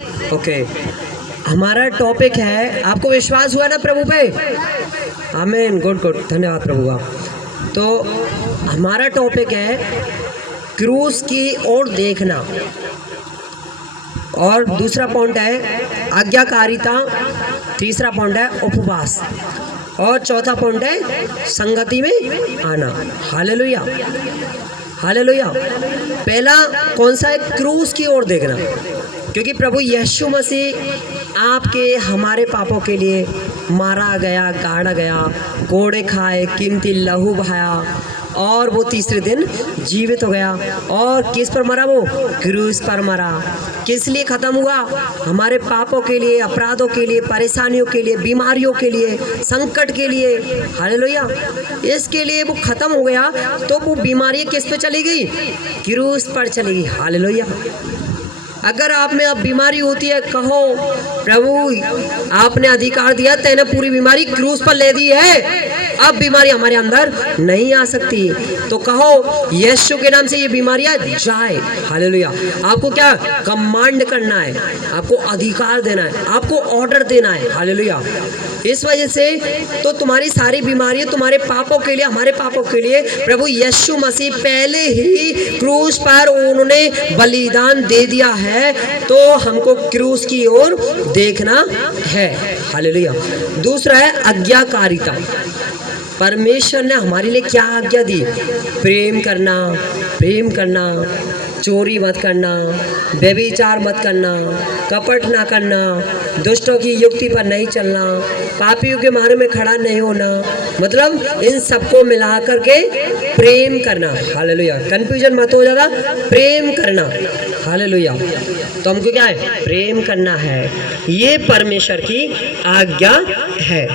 Okay, हमारा topic है, आपको विश्वास हुआ ना प्रभु पे? आमीन, गुड गुड, धन्यवाद प्रभु का। तो हमारा टॉपिक है क्रूस की ओर देखना, और दूसरा पॉइंट है आज्ञाकारिता, तीसरा पॉइंट है उपवास, और चौथा पॉइंट है संगति में आना। Hallelujah hallelujah. पहला कौन सा है? क्रूस की ओर देखना, क्योंकि प्रभु यीशु मसीह आपके हमारे पापों के लिए मारा गया, गाड़ा गया, कोड़े खाए, कीमती लहू बहाया, और वो तीसरे दिन जीवित हो गया। और किस पर मरा? वो क्रूस पर मरा। किस लिए ख़त्म हुआ? हमारे पापों के लिए, अपराधों के लिए, परेशानियों के लिए, बीमारियों के लिए, संकट के लिए। हालेलुया। इसके लिए वो ख़त्म हो गया, तो वो बीमारी किस पे चली गई? क्रूस पर चली गई। हालेलुया। अगर आप में अब बीमारी होती है, कहो प्रभु आपने अधिकार दिया, तेने पूरी बीमारी क्रूस पर ले दी है, अब बीमारी हमारे अंदर नहीं आ सकती। तो कहो यीशु के नाम से ये बीमारियां जाए। हालेलुया। आपको क्या कमांड करना है? आपको अधिकार देना है, आपको ऑर्डर देना है। हालेलुया। इस वजह से तो तुम्हारी सारी बीमारियां तुम्हारे पापों के लिए, हमारे पापों के लिए प्रभु यीशु मसीह पहले ही क्रूस पर उन्होंने बलिदान दे दिया है, तो हमको क्रूस की ओर देखना है। हालेलुया। दूसरा है आज्ञाकारिता। परमेश्वर ने हमारे लिए क्या आज्ञा दी? प्रेम करना, प्रेम करना, चोरी मत करना, व्यभिचार मत करना, कपट ना करना, दुष्टों की युक्ति पर नहीं चलना, पापियों के मार्ग में खड़ा नहीं होना, मतलब इन सबको मिला करके प्रेम करना। हालेलुया। कंफ्यूजन मत हो जाता, प्रेम करना। हालेलुया। तो हमको क्या है? प्रेम करना है। ये परमेश्वर की आज्ञा है।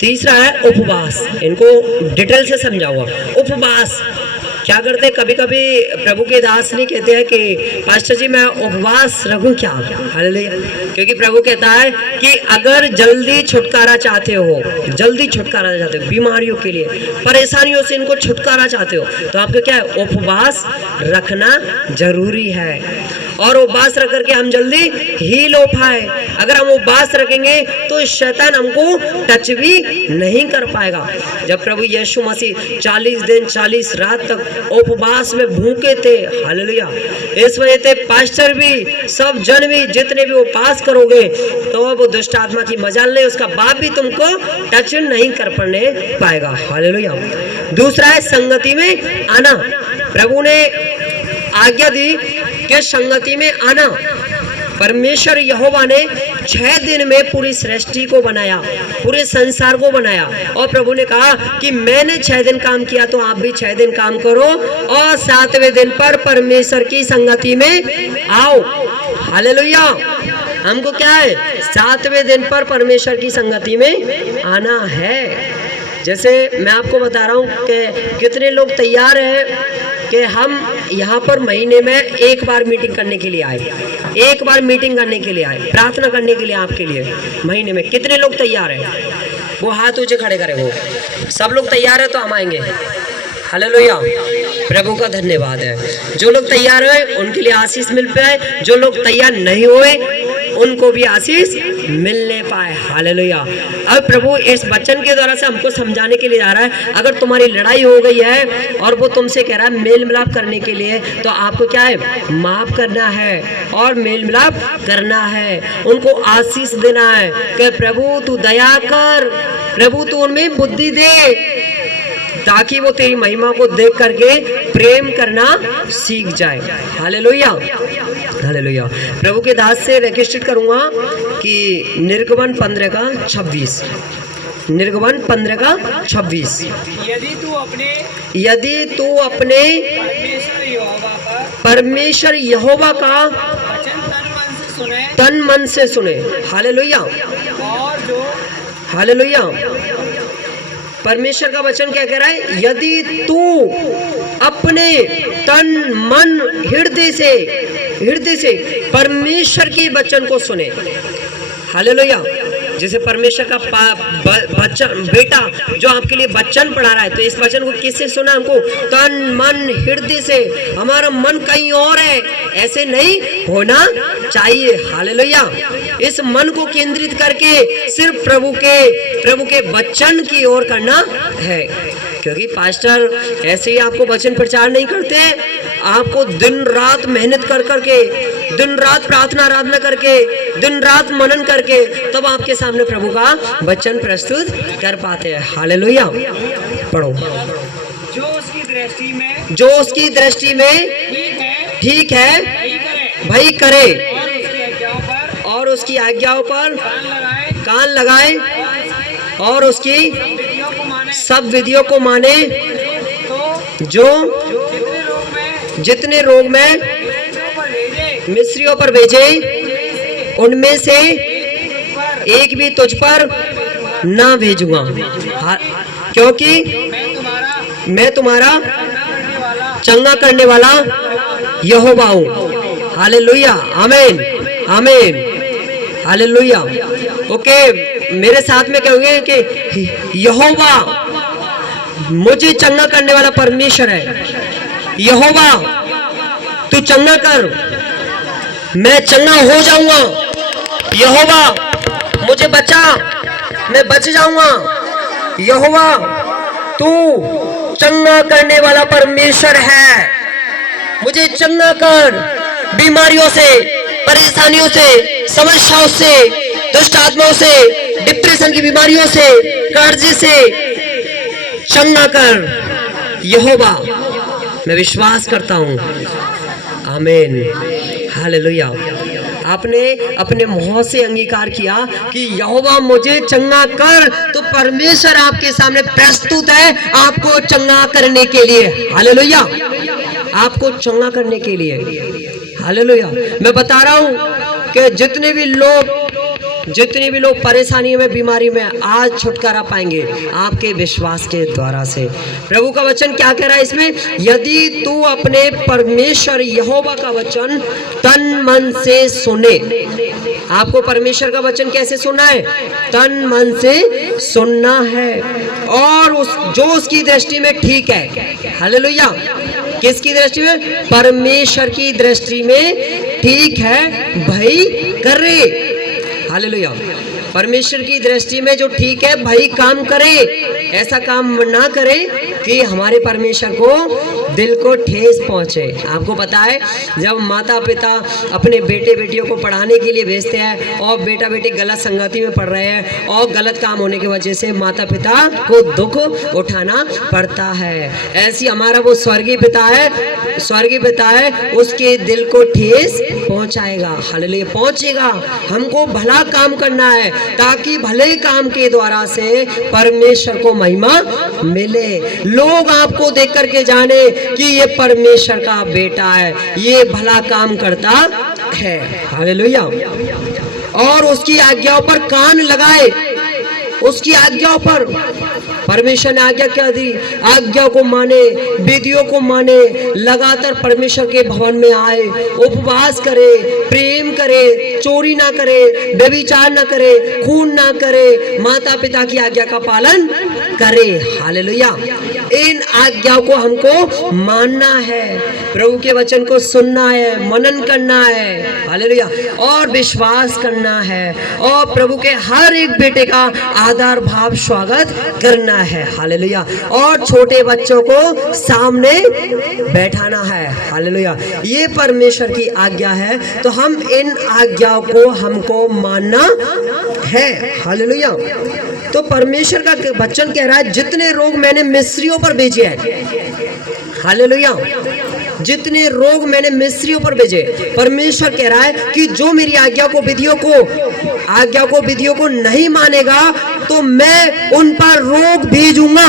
तीसरा है उपवास। इनको डिटेल से समझाऊंगा। उपवास क्या करते हैं? कभी कभी प्रभु के दास नहीं कहते हैं कि पास्टर जी मैं उपवास रखूं क्या? हालेलुया। क्योंकि प्रभु कहता है कि अगर जल्दी छुटकारा चाहते हो, जल्दी छुटकारा चाहते हो, बीमारियों के लिए, परेशानियों से इनको छुटकारा चाहते हो, तो आपको क्या है? उपवास रखना जरूरी है। और उपवास रख करके हम जल्दी हील हो पाए। अगर हम उपवास रखेंगे तो शैतान हमको टच भी नहीं कर पाएगा। जब प्रभु यीशु मसीह 40 दिन 40 रात तक उपवास में भूखे थे। हालेलुया। इस वजह से पास्टर भी, सब जन भी, जितने भी उपवास करोगे तो वो दुष्ट आत्मा की मजाल नहीं, उसका बाप भी तुमको टच नहीं कर पाने पाएगा। हालेलुया। दूसरा है संगति में आना। प्रभु ने आज्ञा दी कि संगति में आना। परमेश्वर यहोवा ने 6 दिन में पूरी सृष्टि को बनाया, पूरे संसार को बनाया, और प्रभु ने कहा कि मैंने 6 दिन काम किया तो आप भी 6 दिन काम करो, और 7वें दिन पर परमेश्वर की संगति में आओ। हालेलुया। हमको क्या है? 7वें दिन पर परमेश्वर की संगति में आना है। जैसे मैं आपको बता रहा हूँ कि कितने लोग तैयार हैं कि हम यहाँ पर महीने में एक बार मीटिंग करने के लिए आए, एक बार मीटिंग करने के लिए आए, प्रार्थना करने के लिए आपके लिए महीने में कितने लोग तैयार हैं? वो हाथ ऊंचे खड़े करें। वो सब लोग तैयार है तो हम आएंगे। हालेलुया। प्रभु का धन्यवाद है। जो लोग तैयार हुए उनके लिए आशीष मिल पाए, जो लोग तैयार नहीं हुए उनको भी आशीष मिलने पाए। हालेलुया। अब प्रभु इस वचन के द्वारा से हमको समझाने के लिए आ रहा है, अगर तुम्हारी लड़ाई हो गई है और वो तुमसे कह रहा है मेल मिलाप करने के लिए, तो आपको क्या है? माफ करना है और मेल मिलाप करना है, उनको आशीष देना है कि प्रभु तू दया कर, प्रभु तू उनमें बुद्धि दे, ताकि वो तेरी महिमा को देख करके प्रेम करना सीख जाए। Hallelujah hallelujah. प्रभु के दास से रिक्वेस्ट करूंगा कि निर्गमन 15:26, निर्गमन 15:26, यदि तू अपने परमेश्वर यहोवा का तन मन से सुने। Hallelujah hallelujah. परमेश्वर का वचन क्या कह रहा है? यदि तू अपने तन मन हृदय से परमेश्वर के वचन को सुने। हालेलुया। जैसे परमेश्वर का बच्चन बेटा जो आपके लिए वचन पढ़ा रहा है, तो इस वचन को किससे सुना? हमको तन मन हृदय से। हमारा मन कहीं और है, ऐसे नहीं होना चाहिए। हालेलुया। इस मन को केंद्रित करके सिर्फ प्रभु के वचन की ओर करना है, क्योंकि पास्टर ऐसे ही आपको वचन प्रचार नहीं करते हैं। आपको दिन रात मेहनत कर करके, दिन रात प्रार्थना आराधना करके, दिन रात मनन करके तब आपके सामने प्रभु का वचन प्रस्तुत कर पाते हैं। हालेलुया। पढ़ो। जो उसकी दृष्टि में ठीक है भाई करे, और उसकी आज्ञाओं पर कान लगाए और उसकी सब विधियों को माने, जो जितने रोग में मिस्रियों पर भेजे, उनमें से एक भी तुझ पर ना भेजूंगा, क्योंकि मैं तुम्हारा चंगा करने वाला यहोवा हूँ। हालेलुया। आमीन आमीन। हालेलुया। ओके, मेरे साथ में कहोगे कि यहोवा मुझे चंगा करने वाला परमेश्वर है। यहोवा तू चंगा कर, मैं चंगा हो जाऊंगा। यहोवा मुझे बचा, मैं बच जाऊंगा। यहोवा तू चंगा करने वाला परमेश्वर है, मुझे चंगा कर बीमारियों से, परेशानियों से, समस्याओं से, दुष्ट आत्माओं से, डिप्रेशन की बीमारियों से, कर्ज से चंगा कर। यहोवा मैं विश्वास करता हूँ। आमीन। हालेलुया। आपने अपने मुंह से अंगीकार किया कि यहोवा मुझे चंगा कर, तो परमेश्वर आपके सामने प्रस्तुत है आपको चंगा करने के लिए। हालेलुया। आपको चंगा करने के लिए। हालेलुया। मैं बता रहा हूं कि जितने भी लोग परेशानी में, बीमारी में आज छुटकारा पाएंगे आपके विश्वास के द्वारा से। प्रभु का वचन क्या कह रहा है इसमें? यदि तू अपने परमेश्वर यहोवा का वचन तन मन से सुने। आपको परमेश्वर का वचन कैसे सुनना है? तन मन से सुनना है, और जो उसकी दृष्टि में ठीक है। हालेलुया। किसकी दृष्टि में? परमेश्वर की दृष्टि में ठीक है भाई करे। हालेलुया। परमेश्वर की दृष्टि में जो ठीक है भाई काम करे। ऐसा काम ना करे कि हमारे परमेश्वर को दिल को ठेस पहुंचे। आपको पता है, जब माता पिता अपने बेटे बेटियों को पढ़ाने के लिए भेजते हैं और बेटा बेटी गलत संगति में पढ़ रहे हैं और गलत काम होने की वजह से माता पिता को दुख उठाना पड़ता है, ऐसी हमारा वो स्वर्गीय पिता है, उसके दिल को ठेस पहुंचाएगा। हालेलुया। पहुंचेगा। हमको भला काम करना है ताकि भले काम के द्वारा से परमेश्वर को महिमा मिले। लोग आपको देख करके जाने कि ये परमेश्वर का बेटा है, ये भला काम करता है। हालेलुया। और उसकी आज्ञाओं पर कान लगाए। उसकी आज्ञाओं पर परमेश्वर ने आज्ञा क्या दी? आज्ञा को माने, विधियों को माने, लगातार परमेश्वर के भवन में आए, उपवास करे, प्रेम करे, चोरी ना करे, व्यभिचार ना करे, खून ना करे, माता पिता की आज्ञा का पालन करे। हालेलुया। इन आज्ञाओं को हमको मानना है, प्रभु के वचन को सुनना है, मनन करना है। हालेलुया। और विश्वास करना है, और प्रभु के हर एक बेटे का आदर भाव स्वागत करना है। हालेलुया। और छोटे बच्चों को सामने बैठाना है। हालेलुया। ये परमेश्वर की आज्ञा है, तो हम इन आज्ञाओं को हमको मानना है। हालेलुया। तो परमेश्वर का वचन कह रहा है, जितने रोग मैंने मिस्रियों पर भेजे हैं। हालेलुया। जितने रोग मैंने मिस्रियों पर भेजे। परमेश्वर कह रहा है कि जो मेरी आज्ञा को विधियों को नहीं मानेगा तो मैं उन पर रोग भेजूंगा।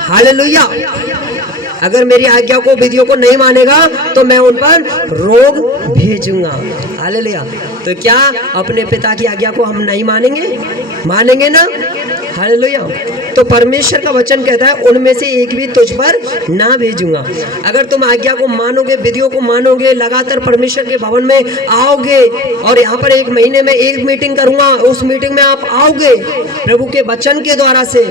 हालेलुया। अगर मेरी आज्ञा को विधियों को नहीं मानेगा तो मैं उन पर रोग भेजूंगा। हालेलुया। तो क्या अपने पिता की आज्ञा को हम नहीं मानेंगे? मानेंगे ना? हालेलुया। तो परमेश्वर का वचन कहता है उनमें से एक भी तुझ पर ना भेजूंगा। अगर तुम आज्ञा को मानोगे, विधियों को मानोगे, लगातार परमेश्वर के भवन में आओगे, और यहाँ पर 1 महीने में 1 मीटिंग करूंगा, उस मीटिंग में आप आओगे प्रभु के वचन के द्वारा से,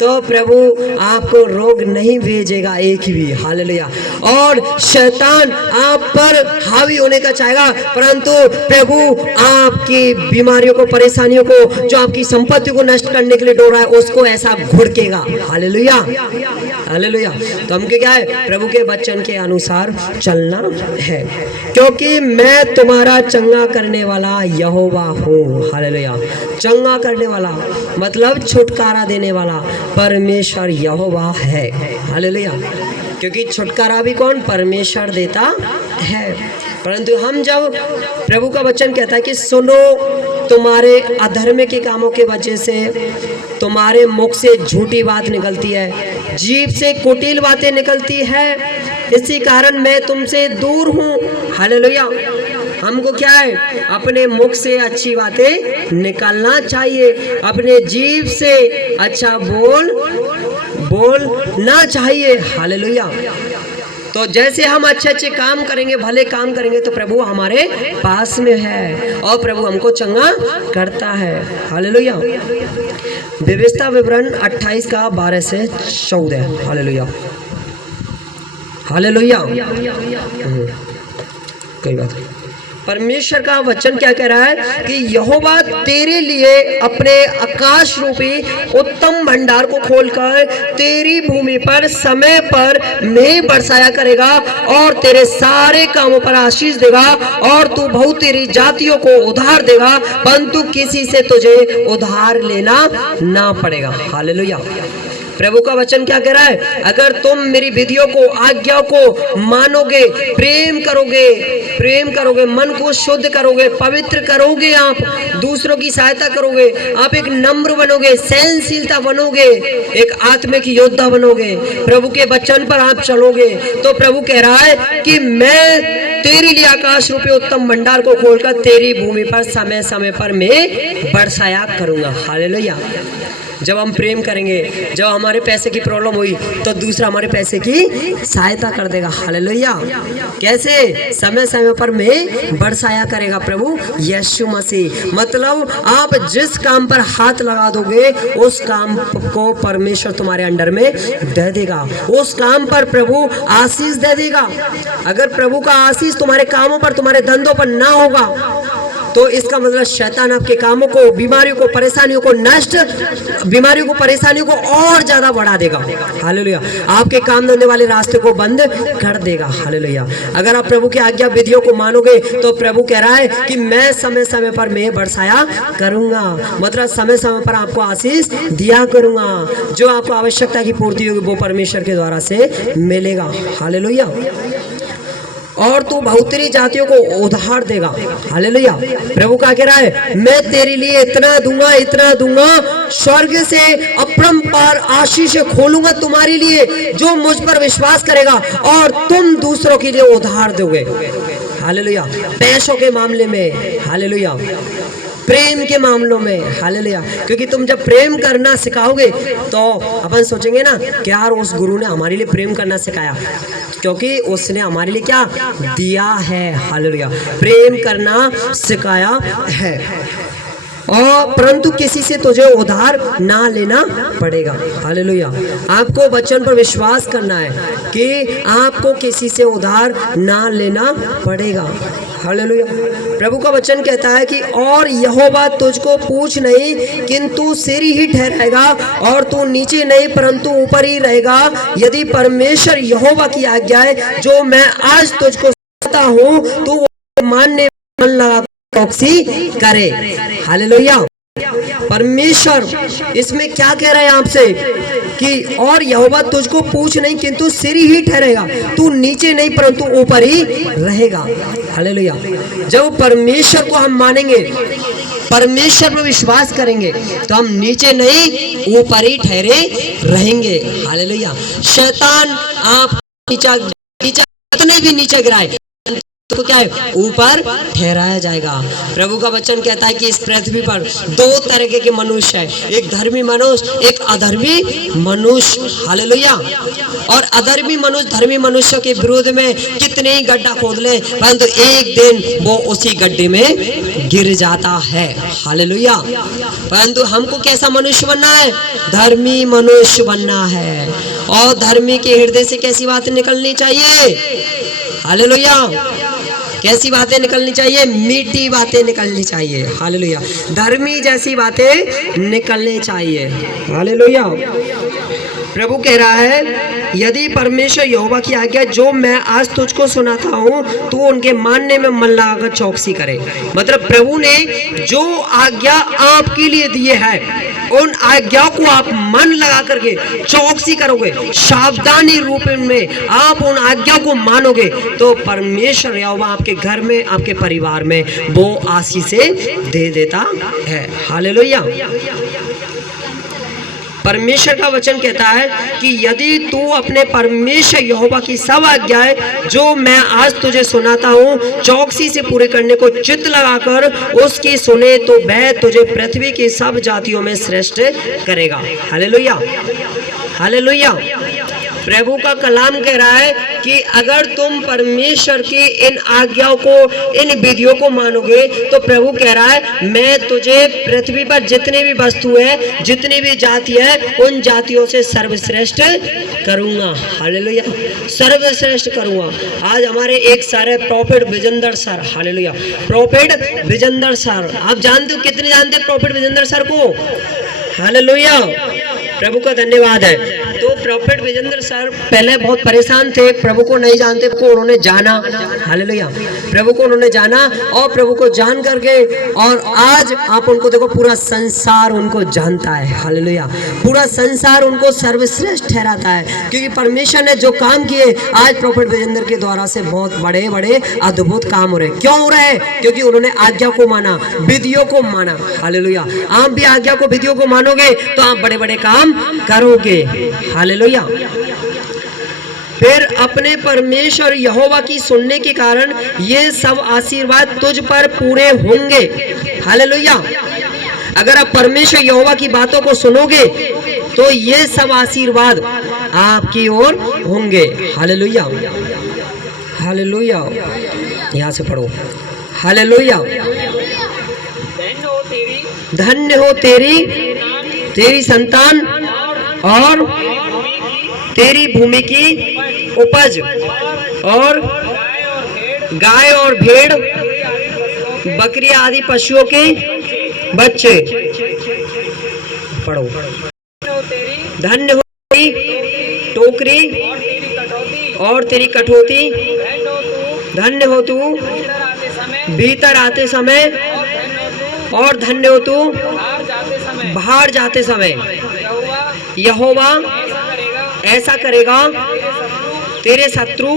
तो प्रभु आपको रोग नहीं भेजेगा एक भी। हालेलुया। और शैतान आप पर हावी होने का चाहेगा, परंतु प्रभु आपकी बीमारियों को, परेशानियों को, जो आपकी संपत्ति को नष्ट करने के लिए डोर रहा है, उसको ऐसा घुड़केगा। Hallelujah, hallelujah. तो हमको क्या है? प्रभु के वचन के अनुसार चलना है, क्योंकि मैं तुम्हारा चंगा करने वाला यहोवा हूँ। हालेलुया। चंगा करने वाला मतलब छुटकारा देने वाला परमेश्वर यहोवा है। हालेलुया। क्योंकि छुटकारा भी कौन? परमेश्वर देता है। परंतु हम जब प्रभु का वचन कहता है कि सुनो, तुम्हारे अधर्म के कामों के वजह से तुम्हारे मुख से झूठी बात निकलती है, जीभ से कुटिल बातें निकलती है, इसी कारण मैं तुमसे दूर हूँ। हालेलुया। हमको क्या है? अपने मुख से अच्छी बातें निकालना चाहिए, अपने जीभ से अच्छा बोलना चाहिए। हालेलुया। तो जैसे हम अच्छे अच्छे काम करेंगे, भले काम करेंगे, तो प्रभु हमारे पास में है और प्रभु हमको चंगा करता है। हालेलुया। व्यवस्था विवरण 28 का 12 से 14। Hallelujah, hallelujah. कोई बात नहीं। परमेश्वर का वचन क्या कह रहा है कि यहोवा तेरे लिए अपने आकाश रूपी उत्तम भंडार को खोलकर तेरी भूमि पर समय पर मेघ बरसाया करेगा और तेरे सारे कामों पर आशीष देगा, और तू बहुत तेरी जातियों को उधार देगा, परंतु किसी से तुझे उधार लेना ना पड़ेगा। हालेलुया। प्रभु का वचन क्या कह रहा है? अगर तुम मेरी विधियों को, आज्ञाओं को मानोगे, प्रेम करोगे, मन को शुद्ध करोगे, पवित्र करोगे, आप दूसरों की सहायता करोगे, आप एक नम्र बनोगे, सहनशीलता बनोगे, एक आत्मिक योद्धा बनोगे, प्रभु के वचन पर आप चलोगे, तो प्रभु कह रहा है कि मैं तेरे लिए आकाश रूपी उत्तम भंडार को खोलकर तेरी भूमि पर समय समय पर मैं बरसाया करूंगा। हालेलुया। जब हम प्रेम करेंगे, जब हमारे पैसे की प्रॉब्लम हुई, तो दूसरा हमारे पैसे की सहायता कर देगा। हालेलुया। कैसे? समय समय पर मैं बरसाया करेगा प्रभु यीशु मसीह। मतलब आप जिस काम पर हाथ लगा दोगे, उस काम को परमेश्वर तुम्हारे अंडर में दे देगा, उस काम पर प्रभु आशीष दे देगा। अगर प्रभु का आशीष तुम्हारे कामों पर, तुम्हारे धंधों पर ना होगा, तो इसका मतलब शैतान आपके कामों को, बीमारियों को, परेशानियों को बीमारियों को, परेशानियों को और ज्यादा बढ़ा देगा। हालेलुया। आपके काम धंधे वाले रास्ते को बंद कर देगा। हालेलुया। अगर आप प्रभु की आज्ञा विधियों को मानोगे, तो प्रभु कह रहा है कि मैं समय समय पर मैं बरसाया करूंगा, मतलब समय समय पर आपको आशीष दिया करूंगा, जो आपको आवश्यकता की पूर्ति होगी वो परमेश्वर के द्वारा से मिलेगा। हालेलुया। और तू बहुत तेरी जातियों को उधार देगा। हालेलुया। प्रभु का कह रहा है मैं तेरे लिए इतना दूंगा, स्वर्ग से अपरंपार आशीष खोलूंगा तुम्हारे लिए, जो मुझ पर विश्वास करेगा, और तुम दूसरों के लिए उधार दोगे। हालेलुया। पैसों के मामले में, हालेलुया, प्रेम के मामलों में। हालेलुया। क्योंकि तुम जब प्रेम करना सिखाओगे, तो अपन सोचेंगे ना कि यार उस गुरु ने हमारे लिए प्रेम करना सिखाया, क्योंकि उसने हमारे लिए क्या दिया है। हालेलुया। प्रेम करना सिखाया है, और परंतु किसी से तुझे उधार ना लेना पड़ेगा। हालेलुया। आपको वचन पर विश्वास करना है कि आपको किसी से उधार ना लेना पड़ेगा। हालेलुया। प्रभु का वचन कहता है कि और यहोवा तुझको पूछ नहीं, किंतु सिर ही ठहराएगा, और तू नीचे नहीं परंतु ऊपर ही रहेगा, यदि परमेश्वर यहोवा की आज्ञा है जो मैं आज तुझको कहता हूँ, तू मानने मन लगा चौकसी करे। हालेलुया। परमेश्वर इसमें क्या कह रहा है आपसे कि और यहोवा तुझको पूछ नहीं, किंतु सिर ही ठहरेगा, तू नीचे नहीं परंतु ऊपर ही रहेगा। हालेलुया। जब परमेश्वर को हम मानेंगे, परमेश्वर पर विश्वास करेंगे, तो हम नीचे नहीं ऊपर ही ठहरे रहेंगे। हालेलुया। शैतान आप नीचे भी नीचे गिराए, तो क्या है, ऊपर ठहराया जाएगा। प्रभु का वचन कहता है कि इस पृथ्वी पर दो तरह के मनुष्य है, एक धर्मी मनुष्य, एक अधर्मी मनुष्य। हालेलुया। और अधर्मी मनुष्य धर्मी मनुष्य के विरोध में कितने ही गड्ढा खोद ले, परंतु एक दिन वो उसी गड्ढे में गिर जाता है। हालेलुया। परंतु हमको कैसा मनुष्य बनना है? धर्मी मनुष्य बनना है। और धर्मी के हृदय से कैसी बातें निकलनी चाहिए? हालेलुया। कैसी बातें निकलनी चाहिए? मीठी बातें निकलनी चाहिए। हालेलुया। धर्मी जैसी बातें निकलनी चाहिए। हालेलुया। प्रभु कह रहा है, यदि परमेश्वर यहोवा की आज्ञा जो मैं आज तुझको सुनाता हूँ तो उनके मानने में मन लगाकर चौकसी करे। मतलब प्रभु ने जो आज्ञा आपके लिए दिए है, उन आज्ञा को आप मन लगा करके चौकसी करोगे, सावधानी रूप में आप उन आज्ञा को मानोगे, तो परमेश्वर यहोवा आपके घर में, आपके परिवार में वो आशीषें दे देता है। हालेलुया। परमेश्वर का वचन कहता है कि यदि तू अपने परमेश्वर यहोवा की सब आज्ञाएं जो मैं आज तुझे सुनाता हूँ चौकसी से पूरे करने को चित्त लगाकर उसकी सुने, तो वह तुझे पृथ्वी की सब जातियों में श्रेष्ठ करेगा। हालेलुया। हालेलुया। प्रभु का कलाम कह रहा है कि अगर तुम परमेश्वर की इन आज्ञाओं को, इन विधियों को मानोगे, तो प्रभु कह रहा है मैं तुझे पृथ्वी पर जितने भी वस्तु है, जितनी भी जाति है, उन जातियों से सर्वश्रेष्ठ करूंगा। हालेलुया। सर्वश्रेष्ठ करूंगा। आज हमारे एक सर है, prophet Vijendra sir. Hallelujah. Prophet Vijendra sir, आप जानते हो, कितने जानते हैं प्रॉफिट विजेंद्र सर को? हालेलुया। प्रभु का धन्यवाद है। तो प्रॉफिट विजेंद्र सर पहले बहुत परेशान थे, प्रभु को नहीं जानते, को उन्होंने जाना। हालेलुया। प्रभु को उन्होंने जाना और प्रभु को जान करके, और आज आप उनको देखो, पूरा संसार उनको जानता है। हालेलुया। पूरा संसार उनको सर्वश्रेष्ठ ठहराता है, क्योंकि परमेश्वर ने जो काम किए आज प्रॉफिट विजेंद्र के द्वारा से बहुत बड़े बड़े अद्भुत काम हो रहे। क्यों हो रहे? क्योंकि उन्होंने आज्ञा को माना, विधियों को माना। हालेलुया। आप भी आज्ञा को, विधियों को मानोगे तो आप बड़े बड़े काम करोगे। हालेलुया। फिर अपने परमेश्वर यहोवा की सुनने के कारण ये सब आशीर्वाद तुझ पर पूरे होंगे। हालेलुया। अगर आप परमेश्वर यहोवा की बातों को सुनोगे तो ये सब आशीर्वाद आपकी ओर होंगे। हालेलुया। हालेलुया। यहां से पढ़ो। हालेलुया। धन्य हो तेरी संतान और तेरी भूमि की उपज, और गाय और भेड़, बकरी आदि पशुओं के बच्चे। पढ़ो। धन्य हो तेरी टोकरी और तेरी कठौती, धन्य हो तू भीतर आते समय, और धन्य हो तू बाहर जाते समय। यहोवा ऐसा करेगा, तेरे शत्रु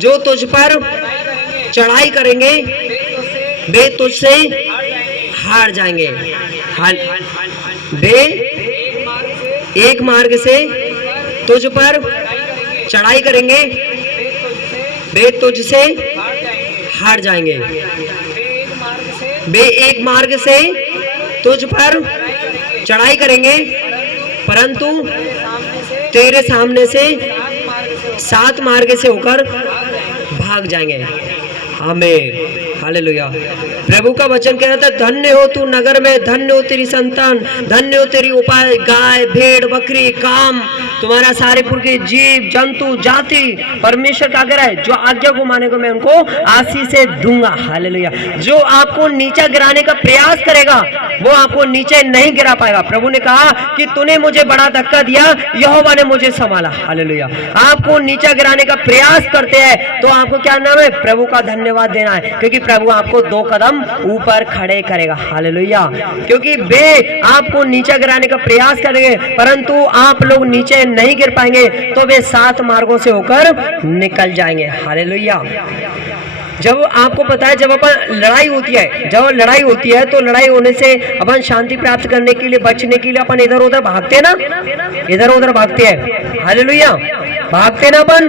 जो तुझ पर चढ़ाई करेंगे वे तुझसे हार जाएंगे। वे एक मार्ग से तुझ पर चढ़ाई करेंगे, वे तुझसे हार जाएंगे। वे एक मार्ग से तुझ पर चढ़ाई करेंगे, परंतु तेरे सामने से 7 मार्ग से होकर भाग जाएंगे। आमीन। हालेलुया। प्रभु का वचन कह रहा था, धन्य हो तू नगर में, धन्य हो तेरी संतान, धन्य हो तेरी उपाय, गाय भेड़ बकरी काम, तुम्हारा सारेपुर के जीव जंतु जाति। परमेश्वर का कह रहा है, जो आज्ञा को मानेगा मैं उनको आशीष से दूंगा। हालेलुया। जो आपको नीचे गिराने का प्रयास करेगा वो आपको नीचे नहीं गिरा पाएगा। प्रभु ने कहा कि तूने मुझे बड़ा धक्का दिया, यहोवा ने मुझे संभाला। हालेलुया। आपको नीचे गिराने का प्रयास करते हैं तो आपको क्या नाम है? प्रभु का धन्यवाद देना है, क्योंकि प्रभु आपको 2 कदम ऊपर खड़े करेगा। हालेलुया। क्योंकि वे आपको नीचे गिराने का प्रयास करेंगे, परंतु आप लोग नीचे नहीं गिर पाएंगे, तो वे 7 मार्गों से होकर निकल जाएंगे। हालेलुया। जब आपको पता है, जब अपन लड़ाई होती है, जब लड़ाई होती है तो लड़ाई होने से अपन शांति प्राप्त करने के लिए, बचने के लिए अपन इधर उधर भागते ना, इधर उधर भागते हैं। हालेलुया। भागते ना अपन,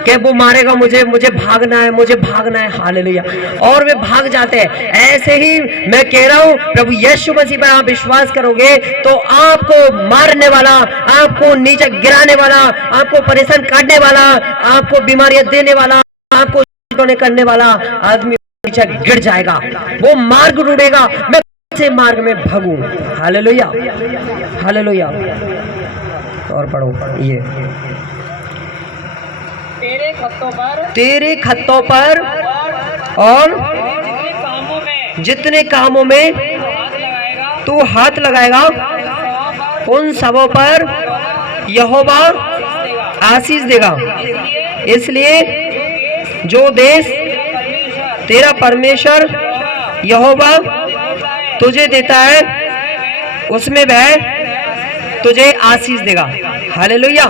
कि वो मारेगा मुझे, मुझे भागना है, मुझे भागना है। हालेलुया। और वे भाग जाते हैं। ऐसे ही मैं कह रहा हूं, प्रभु यीशु मसीह पर आप विश्वास करोगे तो आपको मारने वाला, आपको नीचे गिराने वाला, आपको परेशान करने वाला, आपको बीमारियां देने वाला, आपको करने वाला आदमी नीचे गिर जाएगा। वो मार्ग ढूंढेगा, मैं से मार्ग में भागूं। Hallelujah, hallelujah. और पढ़ो ये, तेरे खत्तों पर और जितने कामों में तू हाथ लगाएगा उन सबों पर यहोवा आशीष देगा। इसलिए जो देश तेरा परमेश्वर यहोवा तुझे देता है उसमें वह तुझे आशीष देगा। हालेलुया।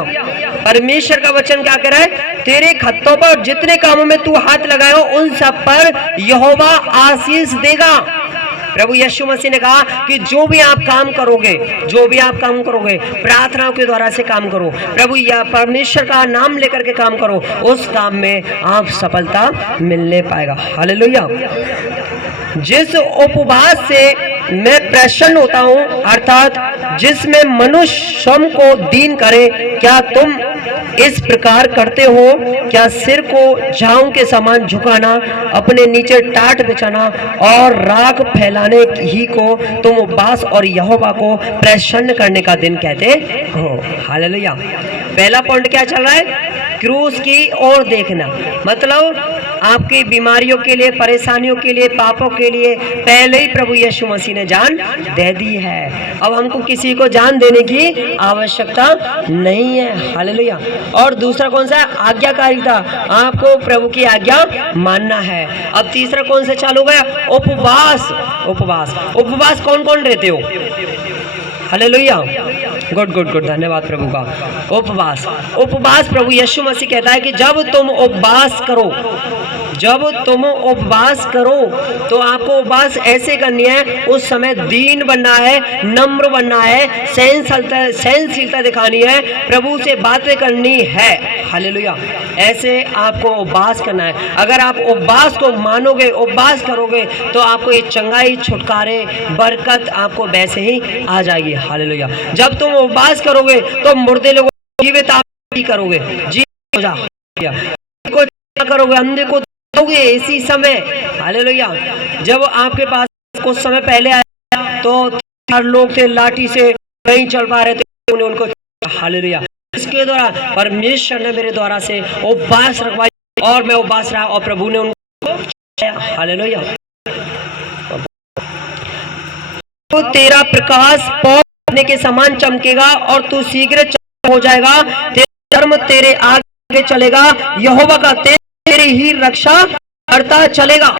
परमेश्वर का वचन क्या कह रहा है? तेरे खत्तों पर जितने कामों में तू हाथ लगाएगा उन सब पर यहोवा आशीष देगा। प्रभु यीशु मसीह ने कहा कि जो भी आप काम करोगे, जो भी आप काम करोगे, प्रार्थनाओं के द्वारा से काम करो, प्रभु या परमेश्वर का नाम लेकर के काम करो, उस काम में आप सफलता मिलने पाएगा। हालेलुया। जिस उपवास से मैं प्रसन्न होता हूं, अर्थात जिसमें मनुष्य श्रम को दीन करे, क्या तुम इस प्रकार करते हो? क्या सिर को झाऊ के समान झुकाना, अपने नीचे टाट बिछाना और राख फैलाने ही को तुम उपवास और यहोवा को प्रसन्न करने का दिन कहते हो? हालेलुया। पहला पॉइंट क्या चल रहा है? क्रूस की ओर देखना। मतलब आपकी बीमारियों के लिए, परेशानियों के लिए, पापों के लिए पहले ही प्रभु यीशु मसीह ने जान दे दी है। अब हमको किसी को जान देने की आवश्यकता नहीं है। हालेलुया। और दूसरा कौन सा है? आज्ञाकारिता। आपको प्रभु की आज्ञा मानना है। अब तीसरा कौन सा चालू गया? उपवास। उपवास, उपवास कौन कौन रहते हो? हालेलुया। गुड गुड गुड, धन्यवाद प्रभु का। उपवास, उपवास प्रभु यीशु मसीह कहता है कि जब तुम उपवास करो, जब तुम उपवास करो तो आपको उपवास ऐसे करनी है, उस समय दीन बनना है, नम्र बनना है, सहनशीलता दिखानी है, प्रभु से बातें करनी है। हालेलुया। ऐसे आपको उपवास करना है। अगर आप उपवास को मानोगे, उपवास करोगे तो आपको ये चंगाई, छुटकारे, बरकत आपको वैसे ही आ जाएगी। हालेलुया। जब तुम उपवास करोगे तो मुर्दे लोगों को जीवित आप करोगे, जीवित हो जाओगे, करोगे, अंधे को दोगे इसी समय। हालेलुया। जब आपके पास कुछ समय पहले आया तो 4 लोग थे, लाठी से नहीं चल पा रहे थे, उनको। हालेलुया। इसके द्वारा परमेश्वर ने मेरे द्वारा से उपवास रखवाई और मैं उपवास रहा और प्रभु ने उनको। हालेलुया। तो तेरा प्रकाश पौधे के समान चमकेगा और तू शीघ्र हो जाएगा। तेरा धर्म तेरे आगे चलेगा, यहोवा का तेरी ही रक्षा करता चलेगा।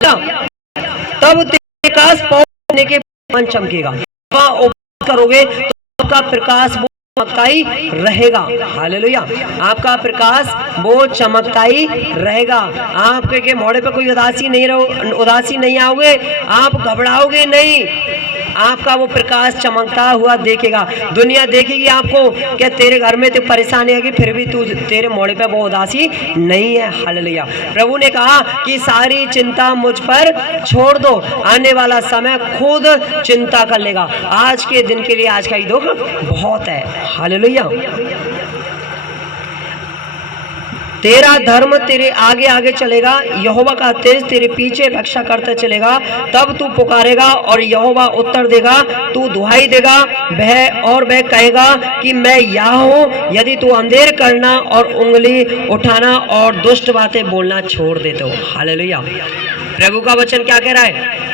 तब तेरे प्रकाश पौधे के समान चमकेगा। उपवास करोगे तो आपका प्रकाश वो चमकता ही रहेगा। हालेलुया। आपका प्रकाश वो चमकता ही रहेगा। आपके मोड़े पे कोई उदासी नहीं आओगे, आप घबराओगे नहीं। आपका वो प्रकाश चमकता हुआ देखेगा। दुनिया देखेगी आपको कि तेरे घर में तो परेशानी आएगी, फिर भी तू, तेरे मोड़े पे वो उदासी नहीं है। हालेलुया। प्रभु ने कहा कि सारी चिंता मुझ पर छोड़ दो, आने वाला समय खुद चिंता कर लेगा। आज के दिन के लिए आज का ही दुख बहुत है। हालेलुया। तेरा धर्म तेरे आगे आगे चलेगा, यहोवा का तेज तेरे पीछे रक्षा करता चलेगा। तब तू पुकारेगा और यहोवा उत्तर देगा, तू दुहाई देगा वह कहेगा कि मैं यहाँ हूँ। यदि तू अंधेर करना और उंगली उठाना और दुष्ट बातें बोलना छोड़ दे तो। हालेलुया। प्रभु का वचन क्या कह रहा है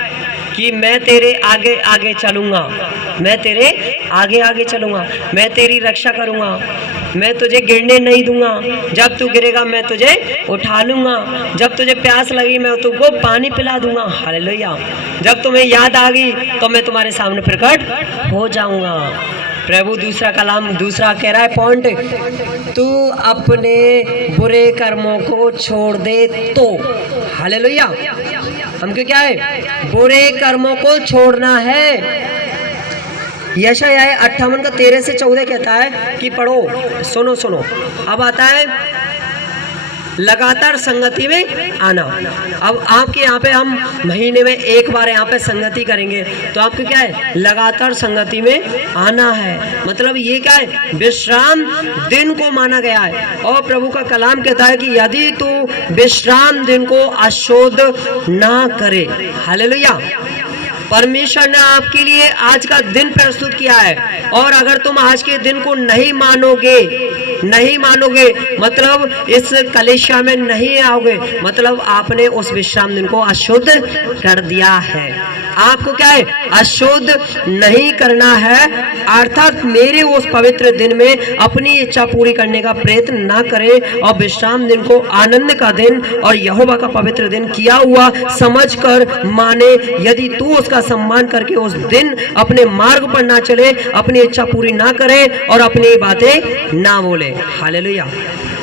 कि मैं तेरे आगे आगे चलूंगा, मैं तेरे आगे आगे चलूंगा, मैं तेरी रक्षा करूंगा, मैं तुझे गिरने नहीं दूंगा। जब तू गिरेगा मैं तुझे उठा लूंगा, जब तुझे प्यास लगी मैं तुमको पानी पिला दूंगा। हालेलुया। जब तुम्हें याद आ गई तो मैं तुम्हारे सामने प्रकट हो जाऊंगा। प्रभु दूसरा कह रहा है पॉइंट, तू अपने बुरे कर्मों को छोड़ दे तो। हालेलुया। हमको क्या है? बुरे कर्मों को छोड़ना है। यशायाह 58 का 13 से 14 कहता है कि पढ़ो, सुनो। अब आता है लगातार संगति में आना। अब आपके यहाँ पे हम महीने में एक बार यहाँ पे संगति करेंगे, तो आपको क्या है, लगातार संगति में आना है। मतलब ये क्या है, विश्राम दिन को माना गया है। और प्रभु का कलाम कहता है कि यदि तू विश्राम दिन को अशुद्ध ना करे, हालेलुया, परमेश्वर ने आपके लिए आज का दिन प्रस्तुत किया है। और अगर तुम आज के दिन को नहीं मानोगे मतलब इस कलीसिया में नहीं आओगे, मतलब आपने उस विश्राम दिन को अशुद्ध कर दिया है। आपको क्या है, अशुद्ध नहीं करना है, अर्थात मेरे उस पवित्र दिन में अपनी इच्छा पूरी करने का प्रयत्न ना करें और विश्राम दिन को आनंद का दिन और यहोवा का पवित्र दिन किया हुआ समझकर माने। यदि तू उसका सम्मान करके उस दिन अपने मार्ग पर ना चले, अपनी इच्छा पूरी ना करे और अपनी बातें ना बोले, हालेलुया।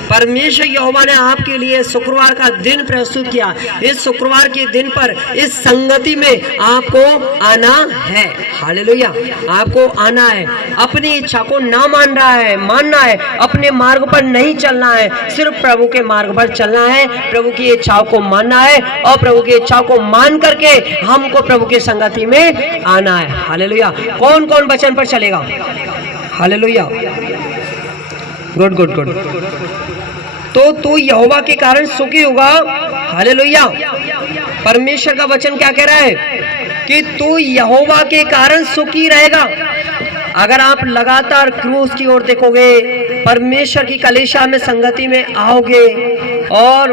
परमेश्वर यहोवा ने आपके लिए शुक्रवार का दिन प्रस्तुत किया। इस शुक्रवार के दिन पर इस संगति में आपको आना है, हालेलुया, आपको आना है। अपनी इच्छा को ना मानना है, अपने मार्ग पर नहीं चलना है, सिर्फ प्रभु के मार्ग पर चलना है, प्रभु की इच्छाओं को मानना है और प्रभु की इच्छाओं को मान करके हमको प्रभु की संगति में आना है, हालेलुया। कौन कौन वचन पर चलेगा, हालेलुया, गुड। तो तू यहोवा के कारण सुखी होगा, हालेलुया। परमेश्वर का वचन क्या कह रहा है कि तू यहोवा के कारण सुखी रहेगा। अगर आप लगातार क्रूस की ओर देखोगे, परमेश्वर की कलीसिया में संगति में आओगे और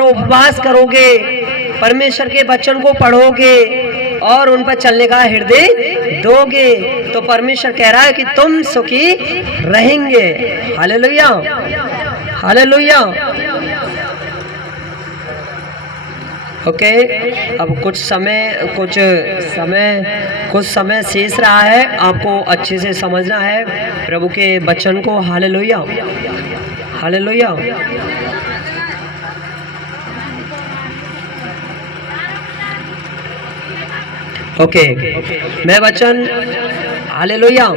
उपवास करोगे, परमेश्वर के वचन को पढ़ोगे और उन पर चलने का हृदय दोगे, तो परमेश्वर कह रहा है कि तुम सुखी रहेंगे, हालेलुया, हालेलुया। ओके, अब कुछ समय शेष रहा है, आपको अच्छे से समझना है प्रभु के वचन को, हालेलुया, हालेलुया। ओके, मैं वचन, हालेलुया,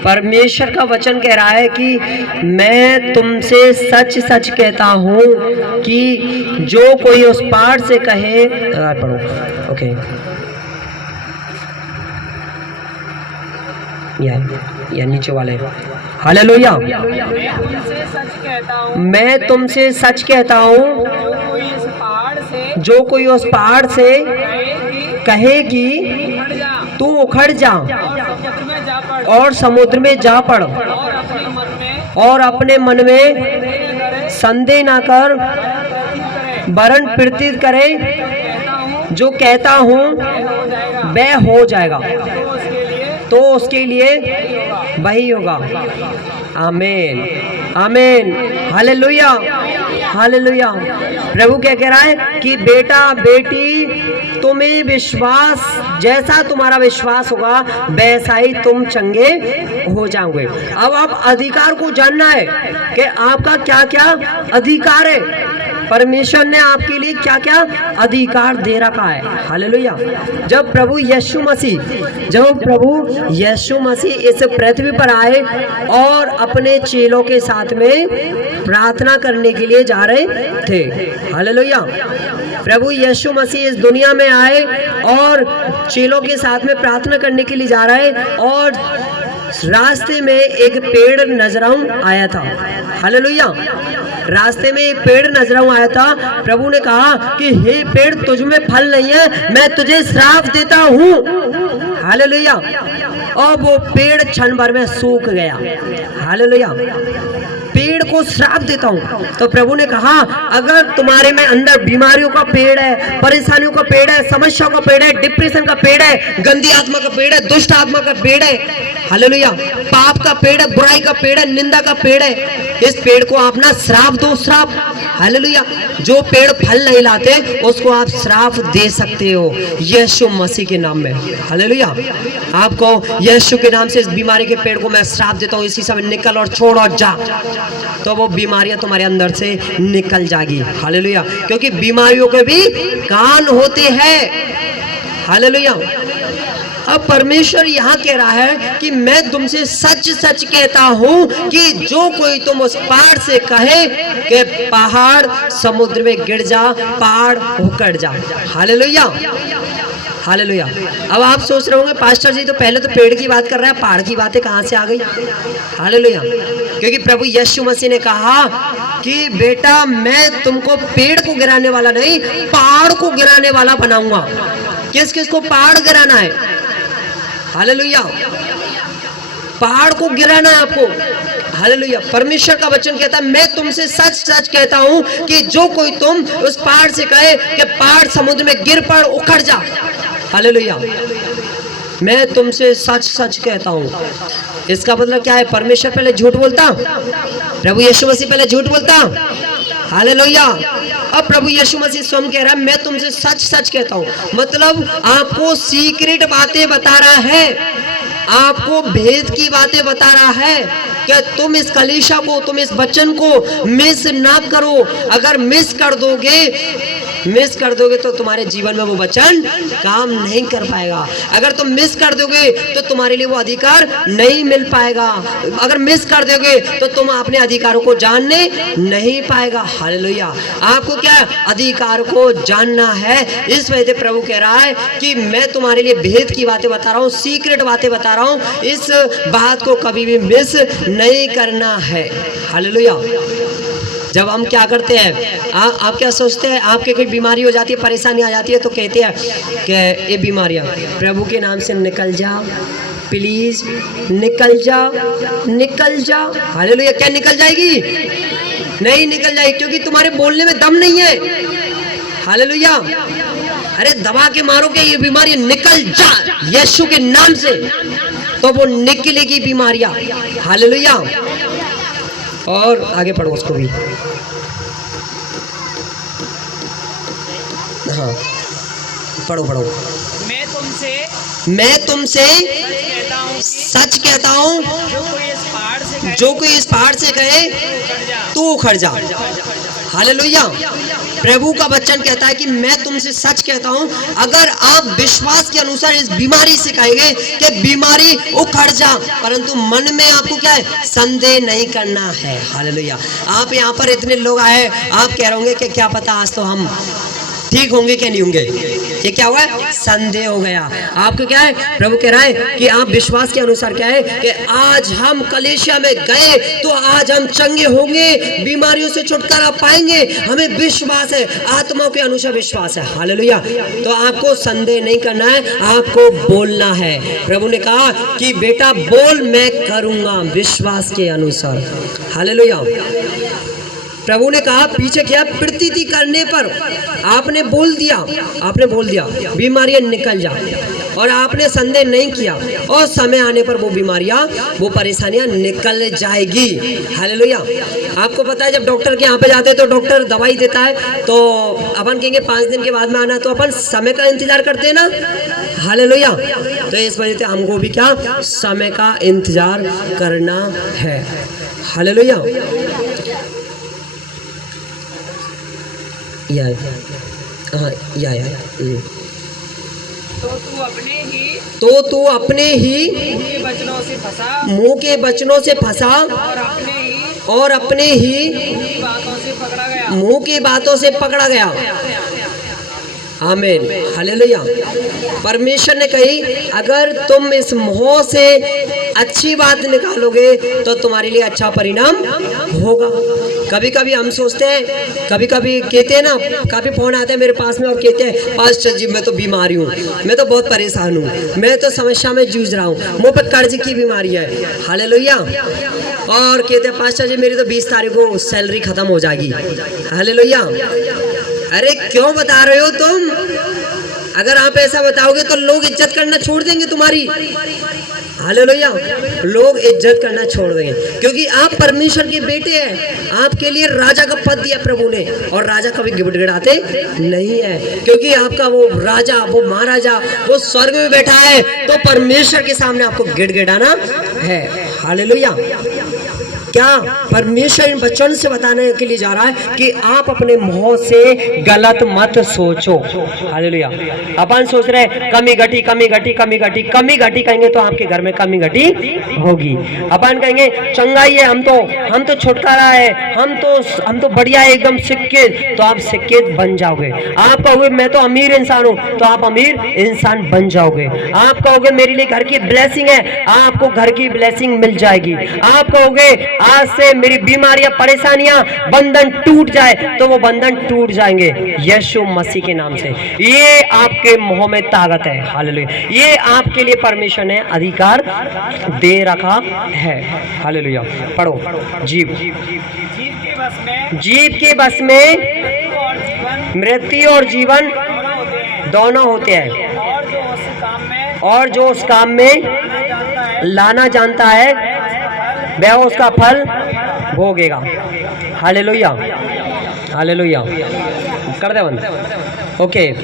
परमेश्वर का वचन कह रहा है कि मैं तुमसे सच सच कहता हूँ कि जो कोई उस पहाड़ से कहे, पढ़ो, ओके, या नीचे वाले, हालेलुया, मैं तुमसे सच कहता हूँ जो कोई उस पहाड़ से कहे कि तू उखड़ जा और समुद्र में जा पड़ और अपने मन में संदेह ना कर, वरन प्रतीत करे जो कहता हूँ वह हो जाएगा, तो उसके लिए वही होगा। आमीन, आमीन, हालेलुया, हालेलुया। प्रभु क्या कह रहा है कि बेटा बेटी तुम्हें विश्वास, जैसा तुम्हारा विश्वास होगा वैसा ही तुम चंगे हो जाओगे। अब आप अधिकार को जानना है कि आपका क्या क्या अधिकार है, परमेश्वर ने आपके लिए क्या क्या अधिकार दे रखा है, हालेलुया। जब प्रभु यीशु मसीह इस पृथ्वी पर आए और अपने चेलों के साथ में प्रार्थना करने के लिए जा रहे थे, हालेलुया। प्रभु यीशु मसीह इस दुनिया में आए और चेलों के साथ में प्रार्थना करने के लिए जा रहे, और रास्ते में एक पेड़ नजर आया था, हालेलुया। रास्ते में एक पेड़ नजर आया था। प्रभु ने कहा कि हे पेड़, तुझ में फल नहीं है, मैं तुझे श्राप देता हूँ, हालेलुया। और वो पेड़ क्षण भर में सूख गया, हालेलुया। पेड़ को श्राप देता हूँ। तो प्रभु ने कहा अगर तुम्हारे में अंदर बीमारियों का पेड़ है, परेशानियों का पेड़ है, समस्याओं का पेड़ है, डिप्रेशन का पेड़ है, गंदी आत्मा का पेड़ है, दुष्ट आत्मा का पेड़ है, हालेलुया, पाप का पेड़ है, बुराई का पेड़ है, निंदा का पेड़ है, इस पेड़ को आप ना श्राप दो, श्राप, हालेलुया। जो पेड़ फल नहीं लाते उसको आप श्राप दे सकते हो यीशु मसीह के नाम में, हालेलुया। आपको यीशु के नाम से इस बीमारी के पेड़ को मैं श्राप देता हूँ, इसी समय निकल और छोड़ और जा, तो वो बीमारियां तुम्हारे अंदर से निकल जाएगी, हालेलुया। क्योंकि बीमारियों के भी कान होते हैं, हालेलुया। अब परमेश्वर यहाँ कह रहा है कि मैं तुमसे सच सच कहता हूँ कि जो कोई तुम उस पहाड़ से कहे कि पहाड़ समुद्र में गिर जा, पहाड़ उखड़ जा। Hallelujah, hallelujah. अब आप सोच रहे होंगे पास्टर जी तो पहले तो पेड़ की बात कर रहा है, पहाड़ की बातें कहाँ से आ गई? हालेलुया। क्योंकि प्रभु यीशु मसीह ने कहा कि बेटा मैं तुमको पेड़ को गिराने वाला नहीं, पहाड़ को गिराने वाला बनाऊंगा। किस किस को पहाड़ गिराना है? हालेलुया, पहाड़ को गिराना है आपको। हालेलुया। परमेश्वर का वचन कहता है मैं तुमसे सच सच कहता हूं कि जो कोई तुम उस पहाड़ से कहे कि पहाड़ समुद्र में गिर पड़ उखड़ जा। हालेलुया, मैं तुमसे सच सच कहता हूं। इसका मतलब क्या है? परमेश्वर पहले झूठ बोलता? प्रभु यीशु मसीह पहले झूठ बोलता? हालेलुया। अब प्रभु यीशु मसीह स्वयं कह रहा है मैं तुमसे सच सच कहता हूं, मतलब आपको सीक्रेट बातें बता रहा है, आपको भेद की बातें बता रहा है कि तुम इस कलीसिया को, तुम इस वचन को मिस ना करो। अगर मिस कर दोगे तो तुम्हारे जीवन में वो वचन काम नहीं कर पाएगा। अगर तुम मिस कर दोगे तो तुम्हारे लिए वो अधिकार नहीं मिल पाएगा। अगर मिस कर दोगे तो तुम अपने अधिकारों को जानने नहीं पाएगा। हालेलुया। आपको क्या अधिकार को जानना है। इस वजह से प्रभु कह रहा है कि मैं तुम्हारे लिए भेद की बातें बता रहा हूँ, सीक्रेट बातें बता रहा हूँ। इस बात को कभी भी मिस नहीं करना है। हालेलुया। जब हम क्या करते हैं, आप क्या सोचते हैं? आपके कोई बीमारी हो जाती है, परेशानी आ जाती है तो कहते हैं कि ये बीमारियां प्रभु के नाम से निकल जा, प्लीज निकल जा, निकल जा। हालेलुया। क्या निकल जाएगी? नहीं निकल जाएगी, क्योंकि तुम्हारे बोलने में दम नहीं है। हालेलुया। अरे दबा के मारो कि ये बीमारी निकल जा यीशु के नाम से, तो वो निकलेगी बीमारियां। हालेलुया। और आगे पढ़ो उसको भी। हाँ पढ़ो पढ़ो। मैं तुमसे सच कहता हूँ जो कोई इस पहाड़ से कहे तू उखड़ जा। हालेलुया। प्रभु का वचन कहता है कि मैं तुमसे सच कहता हूं, अगर आप विश्वास के अनुसार इस बीमारी से कहेंगे कि बीमारी उखड़ जा, परंतु मन में आपको क्या है? संदेह नहीं करना है। हालेलुया। आप यहाँ पर इतने लोग आए, आप कह रहे होंगे कि क्या पता आज तो हम ठीक होंगे क्या नहीं होंगे। ये क्या हुआ? संदेह हो गया। आपको क्या है? प्रभु कह रहा है कि आप विश्वास के अनुसार क्या है कि आज हम कलीसिया में गए तो आज हम चंगे होंगे, बीमारियों से छुटकारा पाएंगे। हमें विश्वास है, आत्माओं के अनुसार विश्वास है। हालेलुया। तो आपको संदेह नहीं करना है, आपको बोलना है। प्रभु ने कहा कि बेटा बोल, मैं करूंगा विश्वास के अनुसार। हालेलुया। प्रभु ने कहा पीछे क्या? प्रतीति करने पर आपने बोल दिया बीमारियां निकल जा, और आपने संदेह नहीं किया, और समय आने पर वो बीमारियां, वो परेशानियां निकल जाएगी। हालेलुया। आपको पता है जब डॉक्टर के यहाँ पे जाते हैं तो डॉक्टर दवाई देता है तो अपन कहेंगे 5 दिन के बाद में आना, तो अपन समय का इंतजार करते हैं ना। हालेलुया। तो इस वजह से हमको भी क्या? समय का इंतजार करना है। हालेलुया। हाँ तो तू अपने ही मुंह के वचनों से फंसा और अपने ही मुंह की बातों से पकड़ा गया। आमीन। हालेलुया। परमेश्वर ने कही अगर तुम इस मुंह से अच्छी बात निकालोगे तो तुम्हारे लिए अच्छा परिणाम होगा। कभी कभी हम सोचते हैं, कभी कभी कहते हैं ना, काफ़ी फोन आते हैं मेरे पास में और कहते हैं पास्टर जी मैं तो बीमारी हूँ, मैं तो बहुत परेशान हूँ, मैं तो समस्या में जूझ रहा हूँ, मुझ पर कर्ज की बीमारी है। हालेलुया। और कहते हैं पास्टर जी मेरी तो 20 तारीख को सैलरी खत्म हो जाएगी। हालेलुया। अरे क्यों बता रहे हो तुम? अगर आप ऐसा बताओगे तो लोग इज्जत करना छोड़ देंगे तुम्हारी। हालेलुया। लोग इज्जत करना छोड़ देंगे, क्योंकि आप परमेश्वर के बेटे हैं। आपके लिए राजा का पद दिया प्रभु ने, और राजा कभी गिड़गिड़ाते नहीं है, क्योंकि आपका वो राजा, वो महाराजा, वो स्वर्ग में बैठा है, तो परमेश्वर के सामने आपको गिड़गिड़ाना है। हालेलुया। क्या परमेश्वर इन बच्चों से बताने के लिए जा रहा है कि आप अपने मुंह से गलत मत सोचो। हालेलुया। अपन सोच रहे हैं कमी घटी कमी घटी कमी घटी, कमी घटी कहेंगे तो आपके घर में कमी घटी होगी। अपन कहेंगे चंगाई है, हम तो छुटकारा है, हम तो बढ़िया है एकदम सिक्के, तो आप सिक्के बन जाओगे। आप कहोगे मैं तो अमीर इंसान हूं, तो आप अमीर इंसान बन जाओगे। आप कहोगे मेरे लिए घर की ब्लेसिंग है, आपको घर की ब्लेसिंग मिल जाएगी। आप कहोगे आज से मेरी बीमारियां परेशानियां बंधन टूट जाए, तो वो बंधन टूट जाएंगे यीशु मसीह के नाम से। ये आपके मुंह में ताकत है। हालेलुया। ये आपके लिए परमेश्वर ने अधिकार दे रखा है। हालेलुया। पढ़ो। जीव के बस में मृत्यु और जीवन दोनों होते हैं, और जो उस काम में लाना जानता है वह उसका फल भोगेगा। हालेलुया। हालेलुया। कर दे बंद। ओके।